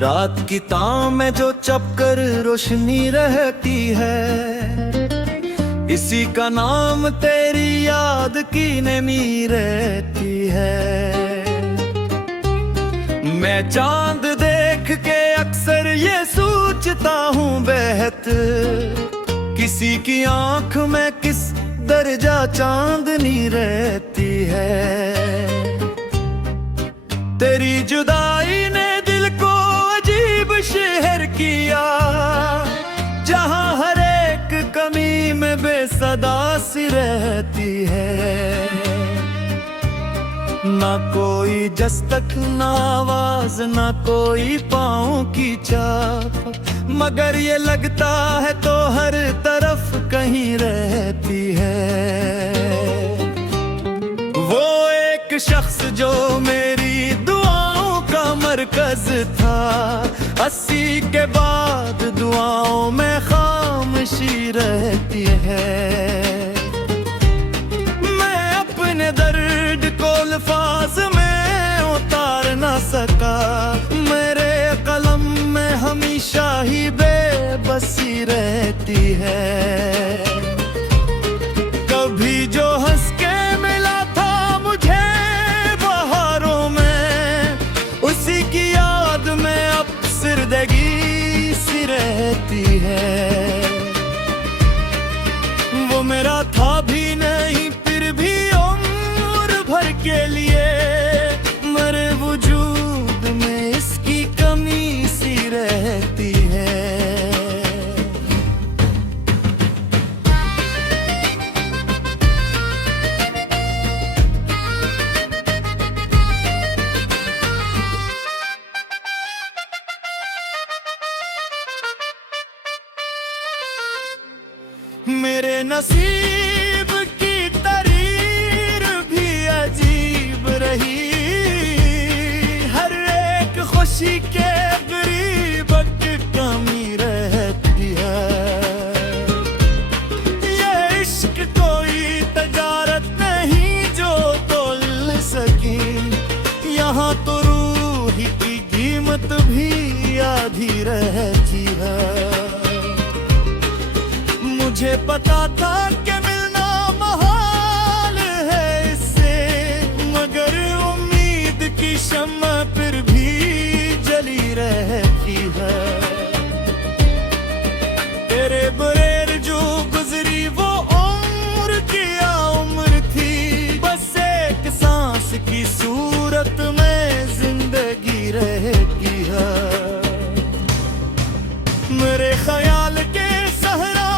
रात की ताव में जो चपकर रोशनी रहती है, इसी का नाम तेरी याद की नमी रहती है। मैं चांद देख के अक्सर ये सोचता हूँ बेहद, किसी की आंख में किस दर्जा चांदनी रहती है। तेरी जुदाई ने दिल को अजीब शहर किया, जहां हर एक कमी में बेसदा सी रहती है। ना कोई जस्तक ना आवाज ना कोई पाँव की चाप, मगर ये लगता है तो हर तरफ कहीं रहती है। वो एक शख्स जो मेरी दुआओं का मरकज था, 80 के बाद दुआओं में खामोशी रहती है। मैं अपने दर्द को अल्फाज में उतार ना सका, मेरे कलम में हमेशा ही बेबसी रहती है। कभी जो हंस के मिला था मुझे बहारों में, उसी की याद में अब सिरदगी सी रहती है। वो मेरा था भी नहीं फिर भी उम्र भर के लिए, मेरे वजूद में इसकी कमी सी रहती है। मेरे नसीब की तरीर भी अजीब रही, हर एक खुशी के करीब कमी रहती है। ये इश्क कोई तजारत नहीं जो तोल सकी, यहाँ तो रूह की कीमत भी आधी रहती है। मुझे पता था कि मिलना महाल है इससे, मगर उम्मीद की शम्मा फिर भी जली रहती है। तेरे बगैर जो गुजरी वो उम्र क्या उम्र थी, बस एक सांस की सूरत में जिंदगी रहती है। मेरे ख्याल के सहरा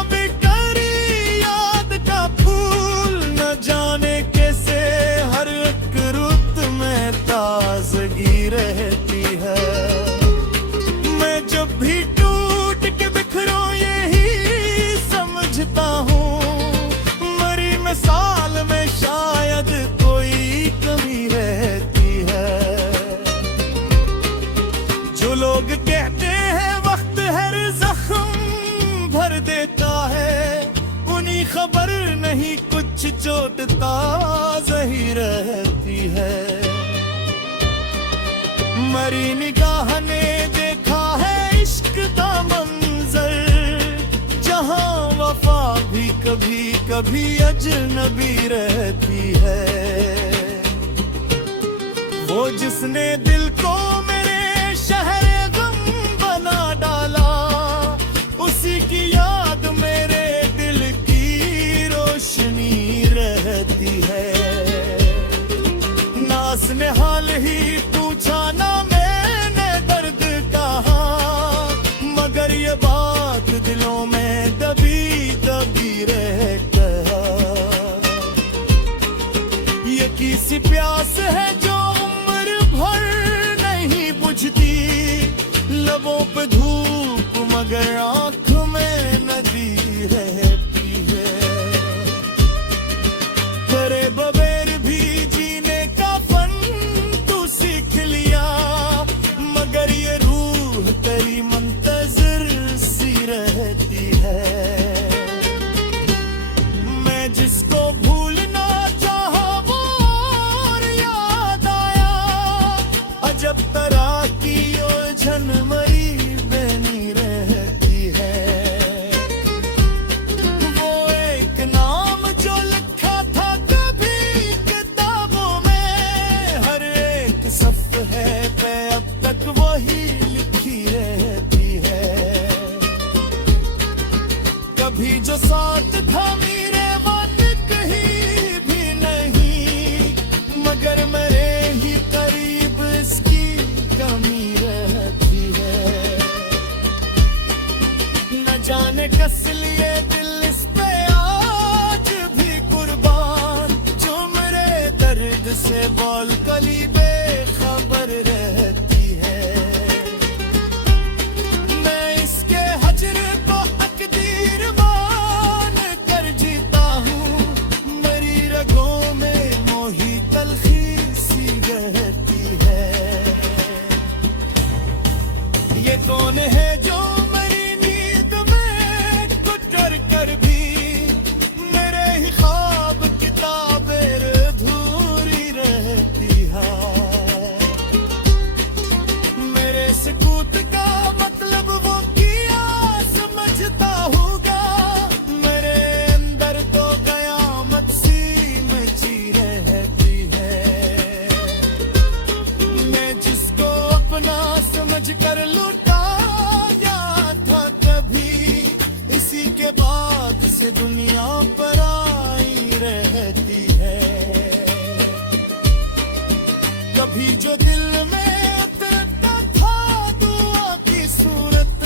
रहती है। मैं जब भी टूट के बिखरूं यही समझता हूँ, मरी मिसाल में शायद कोई कमी रहती है। जो लोग कहते हैं वक्त हर जख्म भर देता है, उन्हीं खबर नहीं कुछ चोट ताज़ा ही रहती है। मरी निगाह ने देखा है इश्क का मंजर, जहां वफा भी कभी कभी अजनबी रहती है। वो जिसने दिल को मेरे शहर गम बना डाला, उसी की याद मेरे दिल की रोशनी रहती है। नास ने हाल ही पूछा ना मैंने दर्द कहा, मगर ये बात दिलों में दबी दबी रहता है। ये किसी प्यास है जो उम्र भर नहीं बुझती, लबों पे धूप मगर आँख में नदी रहती है। तेरे बगैर भी जीने का फन तू सीख लिया, मगर ये रूह तेरी मुंतज़िर सी रहती है। मैं जिसको भूलना चाहा वो और याद आया, अजब तरह की उलझन कली बेखबर रहती है। मैं इसके हजर को तकदीर मान कर जीता हूँ, मेरी रगों में मोही तलखी सी रहती है। ये कौन है जो मेरी नींद में गुजर कर भी मेरे ही ख्वाब किताबें अधूरी रहती है। मेरे सकूत का मतलब वो किया समझता होगा, मेरे अंदर तो कयामत सी मची रहती है। मैं जिसको अपना समझ कर लूटा गया था कभी, इसी के बाद से दुनिया पर आई रहती है। कभी जो दिल में उतरता था दुआ की सूरत,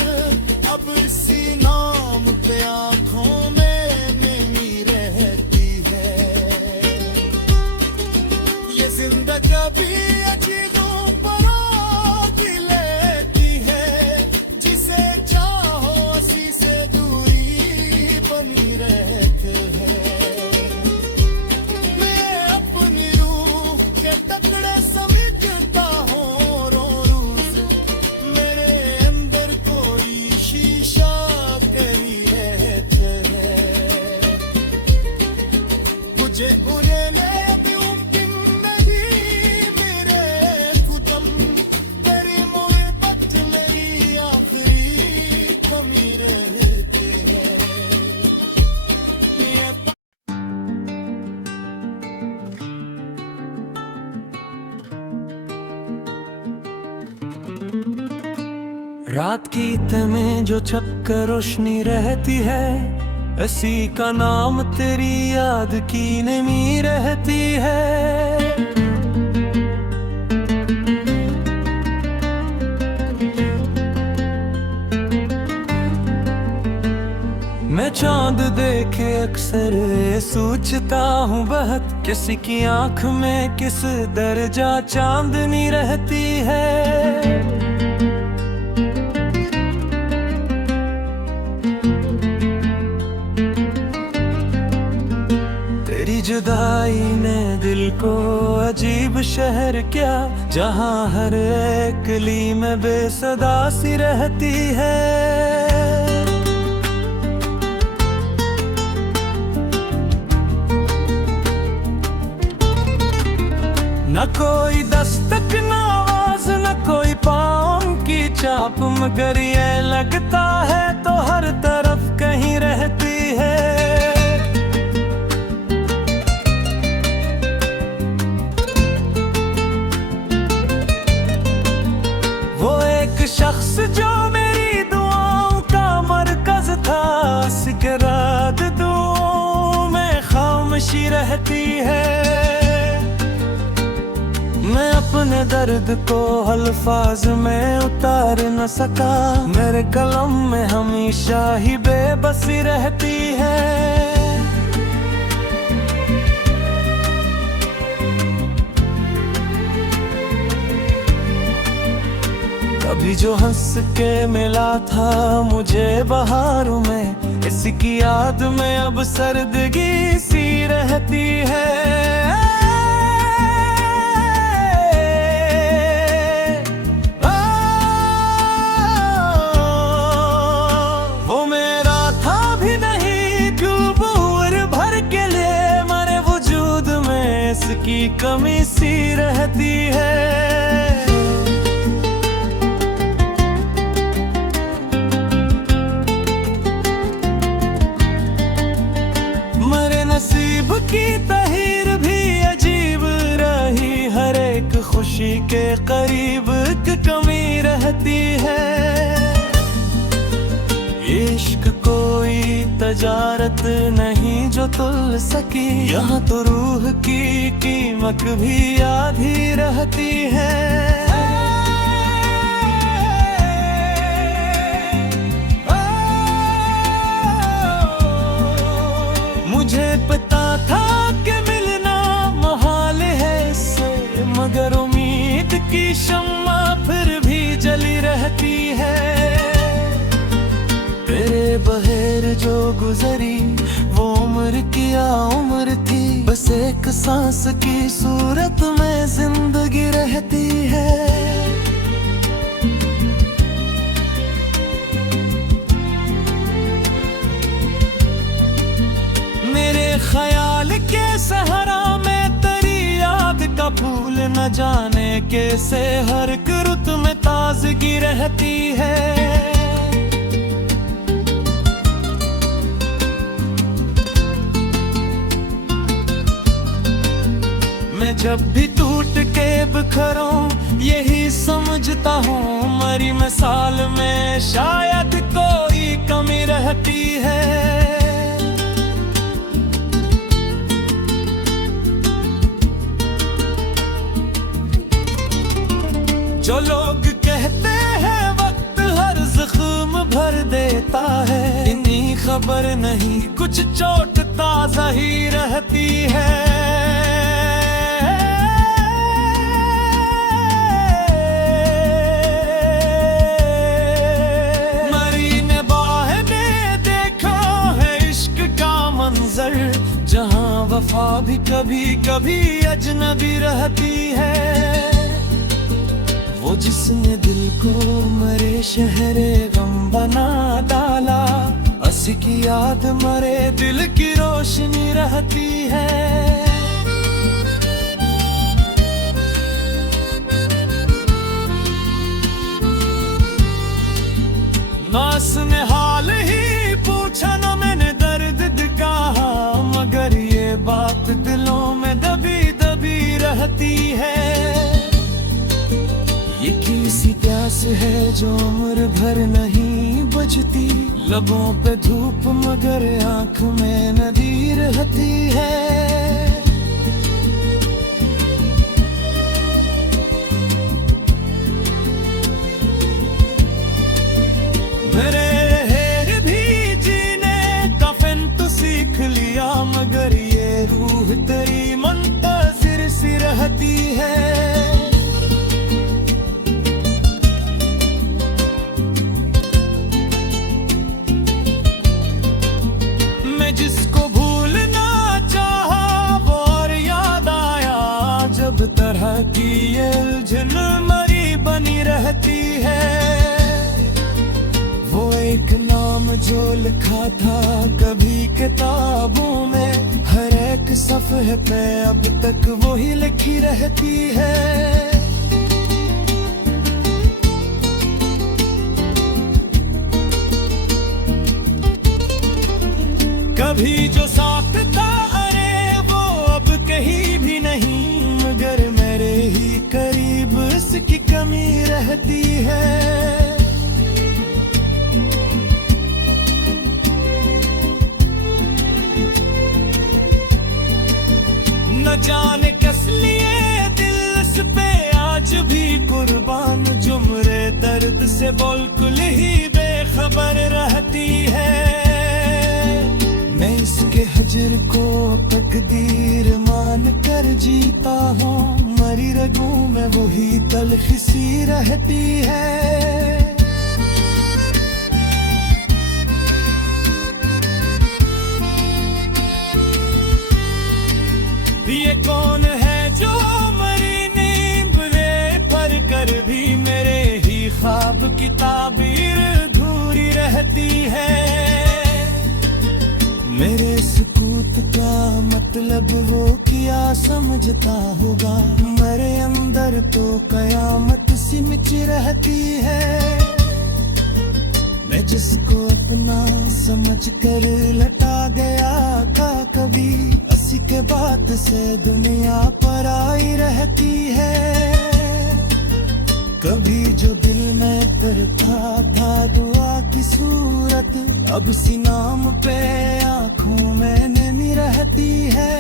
अब इसी नाम पे आंखों में नमी रहती है। ये जिंदगी भी अजीबों परागी लेती है, जिसे चाहो उसी से दूरी बनी रहती है। मैं अपनी रूह के टुकड़े समझता हूँ रोज, मेरे अंदर कोई शीशा करी रहता है। मुझे उड़ने भी मुमकिन नहीं मेरे खुदम, तेरी मोहब्बत मेरी आखिरी कमी रहती है। ये रात की तमें जो छपकर रोशनी रहती है, इसी का नाम तेरी याद की नमी रहती है। मैं चांद देखे अक्सर ये सोचता हूँ बहुत, किसी की आंख में किस दर्जा चांदनी रहती है। तेरी जुदाई ने दिल को अजीब शहर क्या, जहाँ हर एक गली में बेसदा सी रहती है। न कोई दस्तक न आवाज न कोई पाँव की चाप, मगर ये लगता है तो हर तरफ कहीं रहती है। वो एक शख्स जो मेरी दुआओं का मरकज था, सिकरात दुआओं में खामोशी रहती है। मैं अपने दर्द को अल्फाज में उतार न सका, मेरे कलम में हमेशा ही बेबसी रहती है। कभी जो हंस के मिला था मुझे बहारों में, इसकी याद में अब सर्दगी सी रहती है। की कमी सी रहती है। मेरे नसीब की तहीर भी अजीब रही, हर एक खुशी के करीब एक कमी रहती है। इश्क कोई तजारत नहीं जो तुल सकी, यहाँ तो रूह की कीमत भी आधी रहती है। मुझे पता था कि मिलना मुहाल है इससे, मगर की शम्मा फिर भी जली रहती है। तेरे बहेर जो गुजरी वो उम्र क्या उम्र थी, बस एक सांस की सूरत में जिंदगी रहती है। मेरे ख्याल के सहरा में तेरी याद का फूल न जाने कैसे हर रुत में ताजगी रहती है। मैं जब भी टूट के बिखरूं यही समझता हूँ, मरी मिसाल में शायद कोई कमी रहती है। जो लोग कहते हैं वक्त हर जख्म भर देता है, इन्हीं खबर नहीं कुछ चोट ताजा ही रहती है। मरी ने बाह में देखा है इश्क का मंजर, जहां वफा भी कभी कभी अजनबी रहती है। वो जिसने दिल को मरे शहरे गम बना डाला, असी की याद मरे दिल की रोशनी रहती है। नास ने हाल ही पूछा ना मैंने दर्द दिखाया, मगर ये बात दिलों में दबी दबी रहती है। ये किसी प्यास है जो उम्र भर नहीं बुझती, लबों पे धूप मगर आंख में नदी रहती है। मेरे हेर भी जीने का फन तो सीख लिया, मगर ये रूह तेरी मुंतजिर सी रहती है। जिसको भूलना चाहा वो और याद आया, जब तरह की ये उलझन मरी बनी रहती है। वो एक नाम जो लिखा था कभी किताबों में, हर एक सफ़े पे अब तक वो ही लिखी रहती है। कभी जो साथ था अरे वो अब कहीं भी नहीं, मगर मेरे ही करीब उसकी कमी रहती है। न जाने किस लिए दिल इस पे आज भी कुर्बान, जुमरे दर्द से बिल्कुल ही बेखबर रहती है। मैं इसके हजर को तकदीर मान कर जीता हूँ, मरी रगों में वही तलखी रहती है। ये कौन है जो मरी नींद में पर कर भी मेरे ही ख्वाब की ताबीर अधूरी रहती है। मेरे सुकूत का मतलब वो क्या समझता होगा, मेरे अंदर तो कयामत सी मिच रहती है। मैं जिसको अपना समझ कर लटा गया था कभी, असी के बात से दुनिया पर आई रहती है। कभी जो दिल में करता था दुआ की सूरत, अब सी नाम पे आंखों में नहीं रहती है।